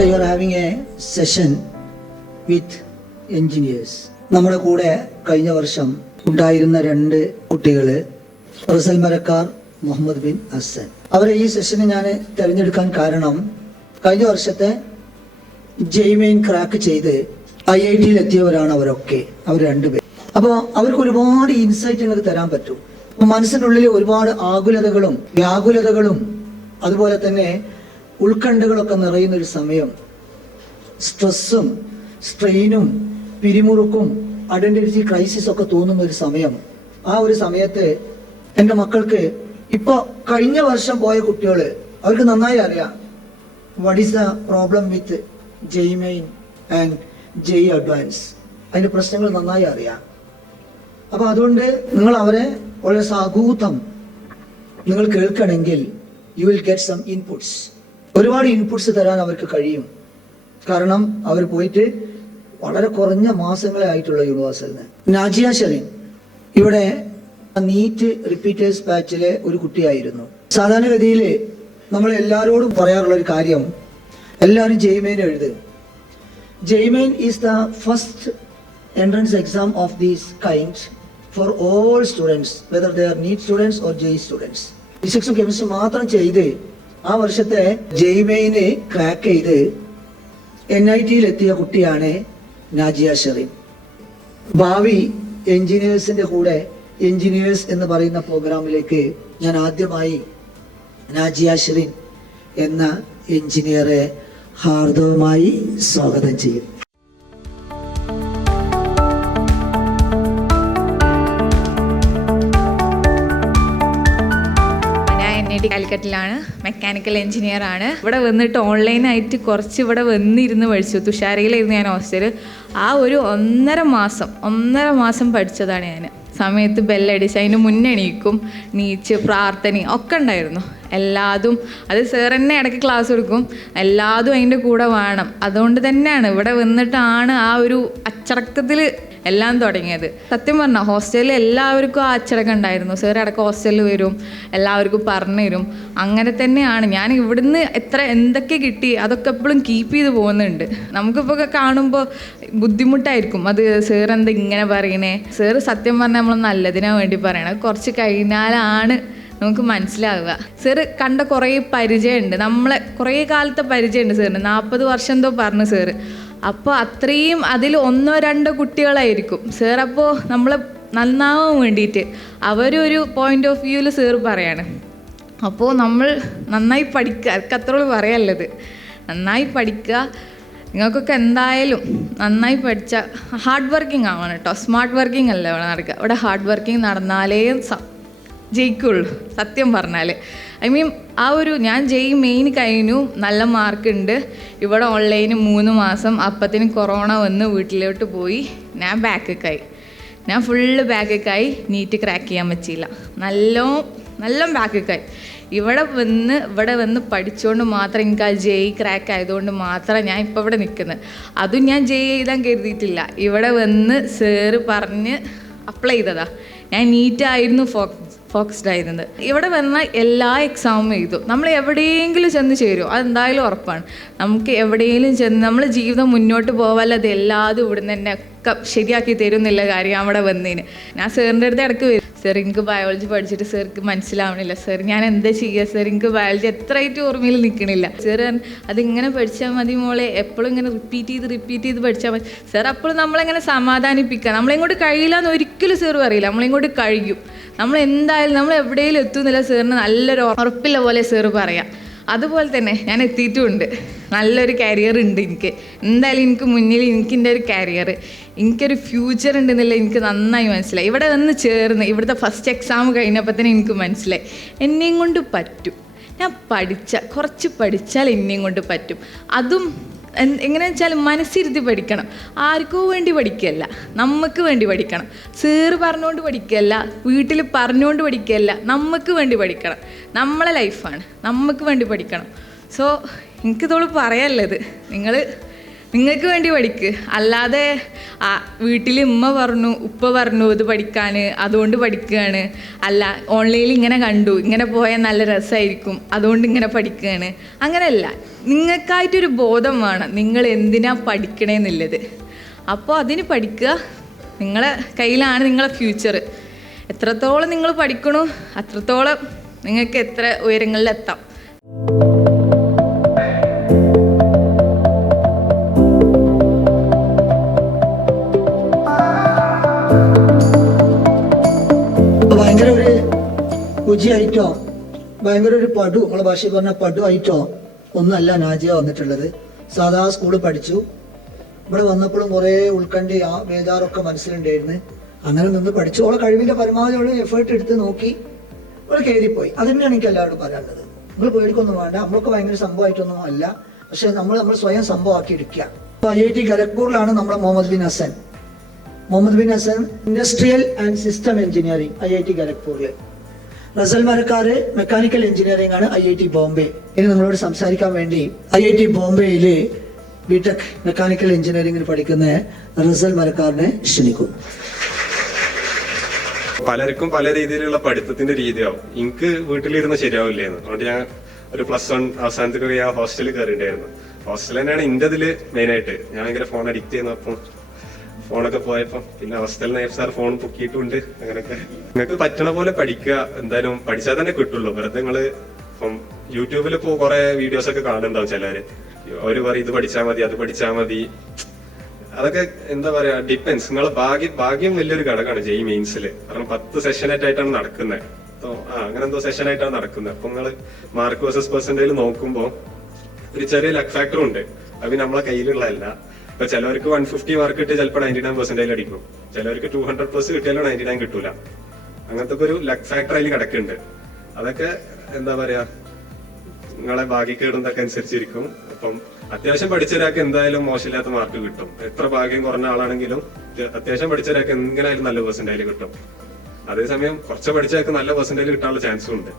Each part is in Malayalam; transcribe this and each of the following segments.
Today you are having a session with engineers. നമ്മുടെ കൂടെ കഴിഞ്ഞ വർഷം ഉണ്ടായിരുന്ന 2 കുട്ടികൾ റസൽ മരക്കാർ, മുഹമ്മദ് ബിൻ ഹസൻ. അവരെ ഈ സെഷന് ഞാൻ തിരഞ്ഞെടുക്കാൻ കാരണം കഴിഞ്ഞ വർഷത്തെ ജെയ്മെയിൻ ക്രാക്ക് ചെയ്ത് IIT-യിൽ എത്തിയവരാണ് അവരൊക്കെ, അവർ 2 പേർ. അപ്പോൾ അവർക്ക് ഒരുപാട് ഇൻസൈറ്റ് നിങ്ങൾക്ക് തരാൻ പറ്റും. മനസ്സിനുള്ളിൽ ഒരുപാട് ആകുലതകളും വ്യാകുലതകളും അതുപോലെ തന്നെ ഉത്കണ്ഠകളൊക്കെ നിറയുന്ന ഒരു സമയം, സ്ട്രെസ്സും സ്ട്രെയിനും പിരിമുറുക്കും ഐഡന്റിറ്റി ക്രൈസിസ് ഒക്കെ തോന്നുന്ന ഒരു സമയം. ആ ഒരു സമയത്ത് എൻ്റെ മക്കൾക്ക് ഇപ്പോൾ കഴിഞ്ഞ വർഷം പോയ കുട്ടികൾ അവർക്ക് നന്നായി അറിയാം what is the problem with JEE Main and JEE advance. അതിൻ്റെ പ്രശ്നങ്ങൾ നന്നായി അറിയാം. അപ്പോൾ അതുകൊണ്ട് നിങ്ങൾ അവരെ വളരെ സാഗൂതം നിങ്ങൾ കേൾക്കണമെങ്കിൽ you will get some inputs. ഒരുപാട് ഇൻപുട്സ് തരാൻ അവർക്ക് കഴിയും. കാരണം അവർ പോയിട്ട് വളരെ കുറഞ്ഞ മാസങ്ങളെ ആയിട്ടുള്ള യൂണിവേഴ്സിൽ നിന്ന്. നാജിയ ഷെറിൻ ഇവിടെ നീറ്റ് റിപ്പീറ്റേഴ്സ് ബാച്ചിലെ ഒരു കുട്ടിയായിരുന്നു. സാധാരണഗതിയിൽ നമ്മൾ എല്ലാവരോടും പറയാറുള്ള ഒരു കാര്യം, എല്ലാവരും ജെയ്മെയിൻ എഴുതുക. JEE Main is the first entrance exam of these kind for all students, whether they are NEET students or JEE students. ഫിസിക്സും കെമിസ്ട്രി മാത്രം ചെയ്ത് ആ വർഷത്തെ ജെയ്മെയിന് ക്രാക്ക് ചെയ്ത് NIT-യിൽ എത്തിയ കുട്ടിയാണ് നാജിയ ഷെറിൻ. ഭാവി എൻജിനീയേഴ്സിൻ്റെ കൂടെ എൻജിനീയേഴ്സ് എന്ന് പറയുന്ന പ്രോഗ്രാമിലേക്ക് ഞാൻ ആദ്യമായി നാജിയ ഷെറിൻ എന്ന എൻജിനീയറെ ഹാർദവമായി സ്വാഗതം ചെയ്യും. കാലിക്കറ്റിലാണ്, മെക്കാനിക്കൽ എഞ്ചിനീയർ ആണ്. ഇവിടെ വന്നിട്ട് ഓൺലൈനായിട്ട് കുറച്ച് ഇവിടെ വന്നിരുന്ന് പഠിച്ചു. തുഷാരയിലായിരുന്നു ഞാൻ ഹോസ്റ്റൽ. ആ ഒരു 1.5 മാസം പഠിച്ചതാണ് ഞാൻ. സമയത്ത് ബെല്ലടിച്ച് അതിന് മുന്നേ എണീക്കും, നീച്ച് പ്രാർത്ഥനയും ഒക്കെ ഉണ്ടായിരുന്നു. എല്ലാതും അത് സാർ തന്നെ ഇടയ്ക്ക് ക്ലാസ് കൊടുക്കും, എല്ലാതും അതിൻ്റെ കൂടെ വേണം. അതുകൊണ്ട് തന്നെയാണ് ഇവിടെ വന്നിട്ടാണ് ആ ഒരു അച്ചടക്കത്തിൽ എല്ലാം തുടങ്ങിയത്. സത്യം പറഞ്ഞാൽ ഹോസ്റ്റലിൽ എല്ലാവർക്കും ആ അച്ചടക്കം ഉണ്ടായിരുന്നു. സാർ ഇടയ്ക്ക് ഹോസ്റ്റലിൽ വരും, എല്ലാവർക്കും പറഞ്ഞു തരും. അങ്ങനെ തന്നെയാണ് ഞാൻ ഇവിടുന്ന് എന്തൊക്കെ കിട്ടി അതൊക്കെ എപ്പോഴും കീപ്പ് ചെയ്ത് പോകുന്നുണ്ട്. നമുക്കിപ്പോൾ കാണുമ്പോൾ ബുദ്ധിമുട്ടായിരിക്കും, അത് സാർ എന്താ ഇങ്ങനെ പറയണേ. സാർ സത്യം പറഞ്ഞാൽ നമ്മൾ നല്ലതിനാ വേണ്ടി പറയണത്. കുറച്ച് കഴിഞ്ഞാലാണ് നമുക്ക് മനസ്സിലാവുക. സാറ് കണ്ട കുറേ പരിചയമുണ്ട്, നമ്മളെ കുറേ കാലത്തെ പരിചയമുണ്ട് സാറിന്. 40 വർഷം എന്തോ പറഞ്ഞു സാറ്. അപ്പോൾ അത്രയും അതിൽ 1-2 കുട്ടികളായിരിക്കും സാർ. അപ്പോൾ നമ്മളെ നന്നാവാൻ വേണ്ടിയിട്ട് അവരൊരു പോയിന്റ് ഓഫ് വ്യൂവിൽ സാർ പറയാണ്. അപ്പോൾ നമ്മൾ നന്നായി പഠിക്കുക, എനിക്ക് അത്രയുള്ളൂ പറയാനുള്ളത്. നന്നായി പഠിക്കുക. നിങ്ങൾക്കൊക്കെ എന്തായാലും നന്നായി പഠിച്ചാൽ ഹാർഡ് വർക്കിംഗ് ആവണം കേട്ടോ. സ്മാർട്ട് വർക്കിംഗ് അല്ല ഇവിടെ നടക്കുക. ഇവിടെ ഹാർഡ് വർക്കിംഗ് നടന്നാലേ ജയിക്കുള്ളൂ സത്യം പറഞ്ഞാൽ. ആ ഒരു ഞാൻ മെയിൻ കഴിഞ്ഞു, നല്ല മാർക്കുണ്ട്. ഇവിടെ ഓൺലൈന് 3 മാസം. അപ്പത്തിന് കൊറോണ വന്ന് വീട്ടിലോട്ട് പോയി. ഞാൻ ഫുള്ള് ബാക്കൊക്കെയായി. നീറ്റ് ക്രാക്ക് ചെയ്യാൻ പറ്റിയില്ല. നല്ല ബാക്കൊക്കെയായി. ഇവിടെ വന്ന് പഠിച്ചുകൊണ്ട് മാത്രം എനിക്ക് ആ ക്രാക്ക് ആയതുകൊണ്ട് മാത്രം ഞാൻ ഇപ്പോൾ ഇവിടെ നിൽക്കുന്നത്. അതും ഞാൻ എഴുതാൻ കരുതിയിട്ടില്ല. ഇവിടെ വന്ന് സാറ് പറഞ്ഞ് അപ്ലൈ ചെയ്തതാ. ഞാൻ നീറ്റായിരുന്നു ഫോക്കസ്ഡ് ആയിരുന്നത്. ഇവിടെ വന്നാൽ എല്ലാ എക്സാമും എഴുതും. നമ്മൾ എവിടെയെങ്കിലും ചെന്ന് ചേരും, അതെന്തായാലും ഉറപ്പാണ്. നമുക്ക് എവിടെയെങ്കിലും ചെന്ന് നമ്മൾ ജീവിതം മുന്നോട്ട് പോകാൻ അത് എല്ലാതും ഇവിടുന്ന് തന്നെ ഒക്കെ ശരിയാക്കി തരും എന്നുള്ള കാര്യം അവിടെ വന്നതിന്. ഞാൻ സാറിൻ്റെ അടുത്ത് ഇടയ്ക്ക് വരും, സാർ എനിക്ക് ബയോളജി പഠിച്ചിട്ട് സാർക്ക് മനസ്സിലാവണില്ല സാർ, ഞാൻ എന്താ ചെയ്യുക സാർ, എനിക്ക് ബയോളജി എത്രയായിട്ട് ഓർമ്മയിൽ നിൽക്കണില്ല സാർ. അതിങ്ങനെ പഠിച്ചാൽ മതി മോളെ, എപ്പോഴും ഇങ്ങനെ റിപ്പീറ്റ് ചെയ്ത് പഠിച്ചാൽ മതി സാർ. അപ്പോൾ നമ്മളെങ്ങനെ സമാധാനിപ്പിക്കുക, നമ്മളിങ്ങോട്ട് കഴിയില്ല എന്ന് ഒരിക്കലും സാർ പറയില്ല, നമ്മളിങ്ങോട്ട് കഴിയും, നമ്മൾ എന്തായാലും നമ്മൾ എവിടെയെങ്കിലും എത്തുന്നില്ല സാറിന് നല്ലൊരു ഉറപ്പില്ല പോലെ സാർ പറയാം. അതുപോലെ തന്നെ ഞാൻ എത്തിയിട്ടുമുണ്ട്. നല്ലൊരു കരിയർ ഉണ്ട് എനിക്ക്. എന്തായാലും എനിക്ക് മുന്നിൽ എൻ്റെ ഒരു കരിയർ, എനിക്കൊരു ഫ്യൂച്ചർ ഉണ്ടെന്നില്ല എനിക്ക് നന്നായി മനസ്സിലായി. ഇവിടെ വന്ന് ചേർന്ന് ഇവിടുത്തെ ഫസ്റ്റ് എക്സാം കഴിഞ്ഞപ്പോൾ തന്നെ എനിക്ക് മനസ്സിലായി എന്നെയും കൊണ്ട് പറ്റും. ഞാൻ കുറച്ച് പഠിച്ചാൽ എന്നെയും കൊണ്ട് പറ്റും. അതും എങ്ങനെയാണെന്ന് വെച്ചാൽ മനസ്സിരുത്തി പഠിക്കണം. ആർക്കോ വേണ്ടി പഠിക്കുകയല്ല, നമുക്ക് വേണ്ടി പഠിക്കണം. സാറ് പറഞ്ഞുകൊണ്ട് പഠിക്കുകയല്ല, വീട്ടിൽ പറഞ്ഞുകൊണ്ട് പഠിക്കുകയല്ല, നമുക്ക് വേണ്ടി പഠിക്കണം. നമ്മളെ ലൈഫാണ്, നമുക്ക് വേണ്ടി പഠിക്കണം. സോ എനിക്കിതോട് പറയാനുള്ളത്, നിങ്ങൾ നിങ്ങൾക്ക് വേണ്ടി പഠിക്ക്. അല്ലാതെ വീട്ടിൽ ഉമ്മ പറഞ്ഞു ഉപ്പ പറഞ്ഞു ഇത് പഠിക്കാൻ അതുകൊണ്ട് പഠിക്കുകയാണ്, അല്ല ഓൺലൈനിൽ ഇങ്ങനെ കണ്ടു ഇങ്ങനെ പോയാൽ നല്ല രസമായിരിക്കും അതുകൊണ്ട് ഇങ്ങനെ പഠിക്കുകയാണ്, അങ്ങനെയല്ല. നിങ്ങൾക്കായിട്ടൊരു ബോധം വേണം നിങ്ങൾ എന്തിനാ പഠിക്കണേന്നുള്ളത്. അപ്പോൾ അതിന് പഠിക്കുക. നിങ്ങളെ കയ്യിലാണ് നിങ്ങളെ ഫ്യൂച്ചർ. എത്രത്തോളം നിങ്ങൾ പഠിക്കണോ അത്രത്തോളം നിങ്ങൾക്ക് എത്ര ഉയരങ്ങളിലെത്താം. ഭയങ്കര ഒരു രുചിയായിട്ടോ ഭയങ്കര ഒരു പടു, നമ്മളെ ഭാഷയിൽ പറഞ്ഞ പടു ആയിട്ടോ ഒന്നുമല്ല നാജിയ വന്നിട്ടുള്ളത്. സാധാ സ്കൂളിൽ പഠിച്ചു. ഇവിടെ വന്നപ്പോഴും കുറേ ഉൾക്കണ്ടി ബേജാറൊക്കെ മനസ്സിലുണ്ടായിരുന്നു. അങ്ങനെ നിന്ന് പഠിച്ചു. അവളെ കഴിവിൻ്റെ പരമാവധി അവൾ എഫേർട്ട് എടുത്ത് നോക്കി അവൾ കയറിപ്പോയി. അത് തന്നെയാണ് എനിക്ക് എല്ലാവരോടും പറയാനുള്ളത്. നമ്മൾ പേടിക്കൊന്നും വേണ്ട. നമ്മളൊക്കെ ഭയങ്കര സംഭവമായിട്ടൊന്നും അല്ല, പക്ഷെ നമ്മൾ സ്വയം സംഭവമാക്കി എടുക്കുക. ഇപ്പോൾ IIT ഖരഗ്പൂരിലാണ് നമ്മുടെ Muhammad bin Hasan. Muhammad bin Hasan industrial and system engineering IIT ഖരഗ്പൂരിൽ. റസൽ മരക്കാർ മെക്കാനിക്കൽ എഞ്ചിനീയറിംഗ് ആണ് IIT ബോംബെ. ഇനി നമ്മളോട് സംസാരിക്കാൻ വേണ്ടി IIT ബോംബെയിൽ ബിടെക് മെക്കാനിക്കൽ എഞ്ചിനീയറിംഗിന് പഠിക്കുന്ന റസൽ മരക്കാരനെ ക്ഷണിക്കുന്നു. പലർക്കും പല രീതിയിലുള്ള പഠിത്തത്തിന്റെ രീതിയാവും. എനിക്ക് വീട്ടിലിരുന്ന് ശരിയാവില്ലായിരുന്നു. അതുകൊണ്ട് ഞാൻ ഒരു +1 അവസാനത്തേക്ക് ഞാൻ ഹോസ്റ്റലിൽ കയറിണ്ടായിരുന്നു. ഹോസ്റ്റൽ തന്നെയാണ് എൻ്റെ ഇതില് മെയിനായിട്ട്. ഞാൻ ഭയങ്കര ഫോൺ അഡിക്റ്റ് ചെയ്യുന്നപ്പം ഫോണൊക്കെ പോയപ്പം പിന്നെ ഹോസ്റ്റലിൽ നൈഫ് സാർ ഫോൺ പൊക്കിയിട്ടുണ്ട്. അങ്ങനെയൊക്കെ നിങ്ങൾക്ക് പറ്റണ പോലെ പഠിക്കുക. എന്തായാലും പഠിച്ചാൽ തന്നെ കിട്ടുള്ളൂ. വെറുതെ നിങ്ങള് ഇപ്പം യൂട്യൂബിൽ ഇപ്പോൾ കുറെ വീഡിയോസ് ഒക്കെ കാണുന്നുണ്ടാവും ചിലര്. അവര് പറയും ഇത് പഠിച്ചാൽ മതി അത് പഠിച്ചാൽ മതി. അതൊക്കെ എന്താ പറയാ ഡിപ്പെൻസ്. നിങ്ങളെ ഭാഗ്യം വലിയൊരു ഘടകമാണ് JEE മെയിൻസിൽ. കാരണം 10 സെഷനായിട്ടാണ് നടക്കുന്നത്. അങ്ങനെ എന്തോ സെഷനായിട്ടാണ് നടക്കുന്നത്. അപ്പൊ നിങ്ങള് മാർക്ക് വേഴ്സസ് പെർസെന്റേജ് നോക്കുമ്പോൾ ഒരു ചെറിയ ലക്ക് ഫാക്ടറും ഉണ്ട്. അത് നമ്മളെ കയ്യിലുള്ളതല്ല. ഇപ്പൊ ചിലവർക്ക് 150 മാർക്ക് കിട്ടിയാൽ ചിലപ്പോൾ 99% അടിക്കും. ചിലവർക്ക് 200+ കിട്ടിയാലും 99 കിട്ടൂല. അങ്ങനത്തെ ഒരു ലക്ക് ഫാക്ടർ അതിൽ കിടക്കുന്നുണ്ട്. അതൊക്കെ എന്താ പറയാ നിങ്ങളെ ഭാഗ്യക്കേടുന്നതൊക്കെ അനുസരിച്ചിരിക്കും. അപ്പം അത്യാവശ്യം പഠിച്ച ഒരാൾക്ക് എന്തായാലും മോശമില്ലാത്ത മാർക്ക് കിട്ടും. എത്ര ഭാഗ്യം കുറഞ്ഞ ആളാണെങ്കിലും അത്യാവശ്യം പഠിച്ച ഒരാൾക്ക് എങ്ങനെയായാലും നല്ല പെർസെന്റേജ് കിട്ടും. അതേസമയം കുറച്ച് പഠിച്ചവർക്ക് നല്ല പെർസെന്റേജ് കിട്ടാനുള്ള ചാൻസും ഉണ്ട്.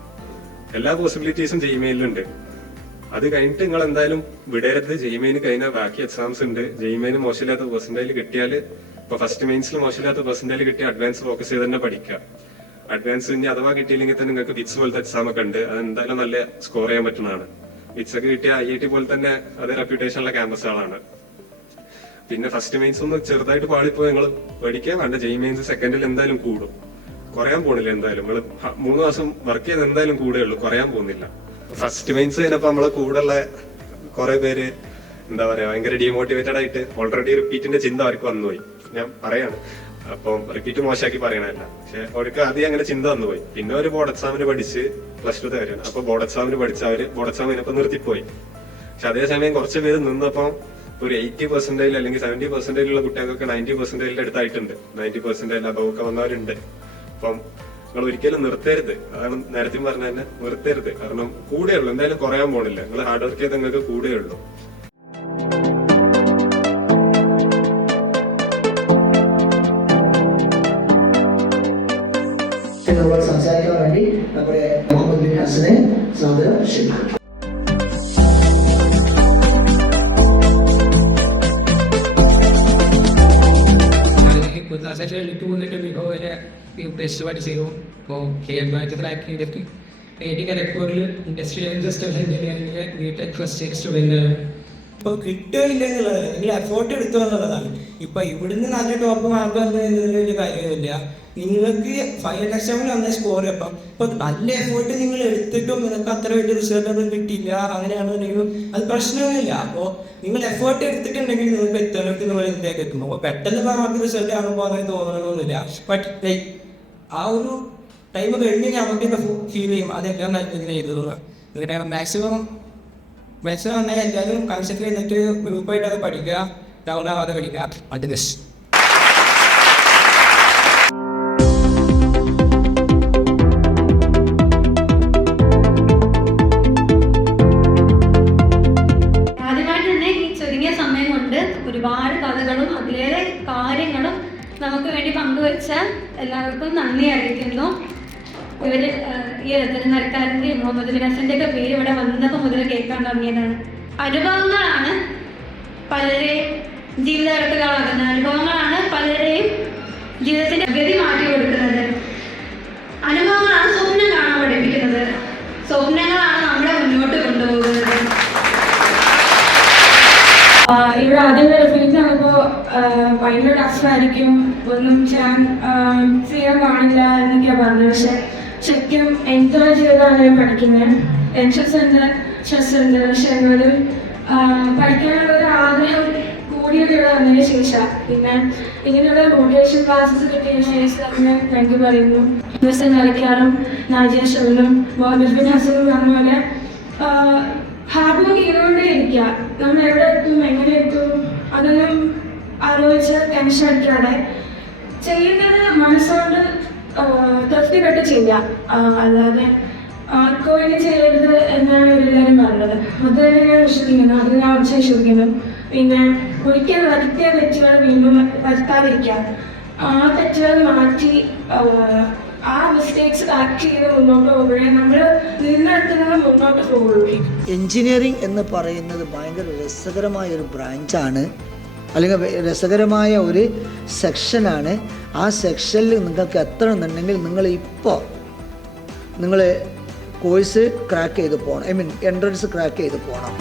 എല്ലാ പോസിബിലിറ്റീസും JEE അത് കഴിഞ്ഞിട്ട് നിങ്ങൾ എന്തായാലും വിടരുത്. JEE കഴിഞ്ഞ ബാക്കി എക്സാംസ് ഉണ്ട്. JEE മോശമില്ലാത്ത പെർസെന്റേജ് കിട്ടിയാൽ ഇപ്പൊ ഫസ്റ്റ് മെയിൻസിൽ മോശമില്ലാത്ത പെർസെന്റേജ് കിട്ടിയ അഡ്വാൻസ് ഫോക്കസ് ചെയ്ത് തന്നെ പഠിക്കുക. അഡ്വാൻസ് ഇനി അഥവാ കിട്ടിയില്ലെങ്കിൽ തന്നെ നിങ്ങൾക്ക് BITS പോലത്തെ എക്സാം ഒക്കെ ഉണ്ട്. അത് എന്തായാലും നല്ല സ്കോർ ചെയ്യാൻ പറ്റുന്നതാണ്. BITS ഒക്കെ കിട്ടിയ IIT പോലെ തന്നെ അതേ റെപ്യൂട്ടേഷനുള്ള ക്യാമ്പസുകളാണ്. പിന്നെ ഫസ്റ്റ് മെയിൻസ് ഒന്ന് ചെറുതായിട്ട് പാടിപ്പോ നിങ്ങൾ പഠിക്കാൻ വേണ്ട. JEE മെയിൻസ് സെക്കൻഡിൽ എന്തായാലും കൂടും. കുറയാൻ പോണില്ല. എന്തായാലും നിങ്ങൾ 3 മാസം വർക്ക് ചെയ്ത് എന്തായാലും കൂടുകയുള്ളൂ, കുറയാൻ പോകുന്നില്ല. ഫസ്റ്റ് മെയിൻസ് കഴിഞ്ഞപ്പോ നമ്മളെ കൂടെയുള്ള കുറെ പേര് എന്താ പറയാ ഭയങ്കര ഡീമോട്ടിവേറ്റഡ് ആയിട്ട് ഓൾറെഡി റിപ്പീറ്റിന്റെ ചിന്ത അവർക്ക് വന്നുപോയി. ഞാൻ പറയാണ്, അപ്പം റിപ്പീറ്റ് മോശമാക്കി പറയണല്ല, പക്ഷെ അവർക്ക് ആദ്യം അങ്ങനെ ചിന്ത വന്നുപോയി. പിന്നെ ഒരു ബോർഡ് എക്സാമിന് പഠിച്ച് +2 കാര്യമാണ്. അപ്പൊ ബോർഡ് എക്സാമിന് പഠിച്ച അവര് ബോർഡ് എക്സാമിനൊപ്പം നിർത്തിപ്പോയി. പക്ഷെ അതേസമയം കുറച്ച് പേര് നിന്നപ്പം ഒരു 80% അല്ലെങ്കിൽ 70% ഉള്ള കുട്ടികൾക്കൊക്കെ 90% അടുത്തായിട്ടുണ്ട്. 90% അബവൊക്കെ വന്നവരുണ്ട്. അപ്പം നിങ്ങൾ ഒരിക്കലും നിർത്തരുത്. അതാണ് നേരത്തെ പറഞ്ഞ തന്നെ, നിർത്തരുത്. കാരണം കൂടെയുള്ളൂ, എന്തായാലും കുറയാൻ പോണില്ല. നിങ്ങൾ ഹാർഡ് വർക്ക് ചെയ്ത് നിങ്ങൾക്ക് കൂടെയുള്ളൂ. സംസാരിക്കാൻ വേണ്ടി നമ്മുടെ മുഹമ്മദ് ബിൻ ഹസനെ സാദരം ക്ഷണിക്കുന്നു. പഠിച്ചു. ഇപ്പോൾ IIT ഖരഗ്പൂരിൽ ഇൻഡസ്ട്രിയൽ സിസ്റ്റം എഞ്ചിനീയറിംഗിൽ ബിടെക് ഫസ്റ്റ് ഇയർ സ്റ്റുഡൻ്റ്. ഇപ്പോൾ കിട്ടുകയില്ല എന്നുള്ളത് നിങ്ങൾ എഫോർട്ട് എടുത്തു എന്നുള്ളതാണ്. ഇപ്പം ഇവിടുന്ന് നല്ല ടോപ്പ് മാർക്ക് വന്നതിൽ വലിയ കാര്യമില്ല. നിങ്ങൾക്ക് ഫൈനൽ എക്സാമിൽ വന്ന സ്കോർ അപ്പം ഇപ്പോൾ നല്ല എഫോർട്ട് നിങ്ങൾ എടുത്തിട്ടും നിങ്ങൾക്ക് അത്ര വലിയ റിസൾട്ട് ഒന്നും കിട്ടിയില്ല, അങ്ങനെയാണെന്നുണ്ടെങ്കിലും അത് പ്രശ്നമൊന്നുമില്ല. അപ്പോൾ നിങ്ങൾ എഫോർട്ട് എടുത്തിട്ടുണ്ടെങ്കിൽ നിങ്ങൾക്ക് എത്തുന്നിടത്ത് നിങ്ങൾ ഇതിലേക്ക് എത്തുന്നു. അപ്പോൾ പെട്ടെന്ന് മാർക്ക് റിസൾട്ട് കാണുമ്പോൾ അങ്ങനെ തോന്നണമെന്നില്ല. ബട്ട് ലൈക്ക് ആ ഒരു ടൈം കഴിഞ്ഞ് നമുക്കിപ്പോൾ ഫീൽ ചെയ്യും അതെല്ലാം നല്ല ചെയ്തത്. ഇതിനെ മാക്സിമം വന്നാൽ എല്ലാവരും കൺസെപ്റ്റ് ചെയ്തിട്ട് ഗ്രൂപ്പായിട്ട് അത് പഠിക്കുക, ഡൗൺ ആവാതെ പഠിക്കുക. അത് ബെസ്റ്റ്. ആദ്യമായിട്ട് തന്നെ ഈ ചുരുങ്ങിയ സമയം കൊണ്ട് ഒരുപാട് കഥകളും അതിലേറെ കാര്യങ്ങളും നമുക്ക് വേണ്ടി പങ്കുവെച്ച എല്ലാവർക്കും നന്ദി അറിയിക്കുന്നു. ഇവർ ഈ രത്തനക്കാരൻ്റെയും മുഹമ്മദ് ബിൻ ഹസൻ്റെ ഒക്കെ പേര് ഇവിടെ വന്നപ്പോൾ മുതൽ കേൾക്കാൻ തുടങ്ങിയതാണ്. അനുഭവങ്ങളാണ് പലരെയും ജീവിതഘട്ടങ്ങളാകുന്നത്. അനുഭവങ്ങളാണ് പലരെയും ജീവിതത്തിന്റെ ഗതി മാറ്റി കൊടുക്കുന്നത്. അനുഭവങ്ങളാണ് സ്വപ്നം കാണാൻ പഠിപ്പിക്കുന്നത്. സ്വപ്നങ്ങളാണ് നമ്മളെ മുന്നോട്ട് കൊണ്ടുപോകുന്നത്. ഇവിടെ ആദ്യം ഫീൽഡ് ആകുമ്പോൾ ഭയങ്കര ടഫായിരിക്കും, ഒന്നും ചെയ്യാൻ പാടില്ല എന്നൊക്കെയാണ് പറഞ്ഞത്. പക്ഷെ ശരിക്കും എൻജോയ് ചെയ്താണ് ഞാൻ പഠിക്കുന്നത്. ടെൻഷൻസ് ഉണ്ട്, സ്ട്രെസ് ഉണ്ട്, പക്ഷെ എന്നാലും പഠിക്കാനുള്ള ഒരു ആഗ്രഹം കൂടിയത് ഇവിടെ വന്നതിന് ശേഷം. പിന്നെ ഇങ്ങനെയുള്ള മോട്ടിവേഷൻ ക്ലാസ്സസ് കിട്ടിയതിന് ശേഷം തന്നെ താങ്ക് യു പറയുന്നു. മിസ്റ്റർ നരക്കാറും നാജിയ ഷെറിനും ബിൽബിൻ ഹസനും പറഞ്ഞ പോലെ ഹാർഡ് വർക്ക് ചെയ്തുകൊണ്ടേ ഇരിക്കുക. നമ്മൾ എവിടെ എത്തും, എങ്ങനെ എത്തും, അതൊന്നും ആലോചിച്ച് ടെൻഷൻ അടിക്കാതെ ചെയ്യുന്നത് മനസ്സുകൊണ്ട് തൃപ്തിപ്പെട്ട് ചെയ്യാം. അല്ലാതെ ആർക്കോ വേണ്ടി ചെയ്യരുത് എന്നാണ് എല്ലാവരും പറഞ്ഞത്. അത് തന്നെ ഞാൻ വിശ്വസിക്കുന്നു, അത് ഞാൻ വിശ്വസിക്കുന്നു. പിന്നെ ഒരിക്കൽ വരുത്തിയ തെറ്റുകൾ വീണ്ടും വരുത്താതിരിക്കാം. ആ തെറ്റുകൾ മാറ്റി ആ മിസ്റ്റേക്സ് കറക്റ്റ് ചെയ്ത് മുന്നോട്ട് പോകുമ്പോഴേ നമ്മൾ നിന്നെടുത്തുന്നത് മുന്നോട്ട് പോകുള്ളൂ. എൻജിനീയറിംഗ് എന്ന് പറയുന്നത് ഭയങ്കര രസകരമായ ഒരു ബ്രാഞ്ചാണ്, അല്ലെങ്കിൽ രസകരമായ ഒരു സെക്ഷനാണ്. ആ സെക്ഷനിൽ നിങ്ങൾക്ക് എത്ര എന്നുണ്ടെങ്കിൽ നിങ്ങൾ കോഴ്സ് ക്രാക്ക് ചെയ്ത് പോകണം, എൻട്രൻസ് ക്രാക്ക് ചെയ്ത് പോകണം.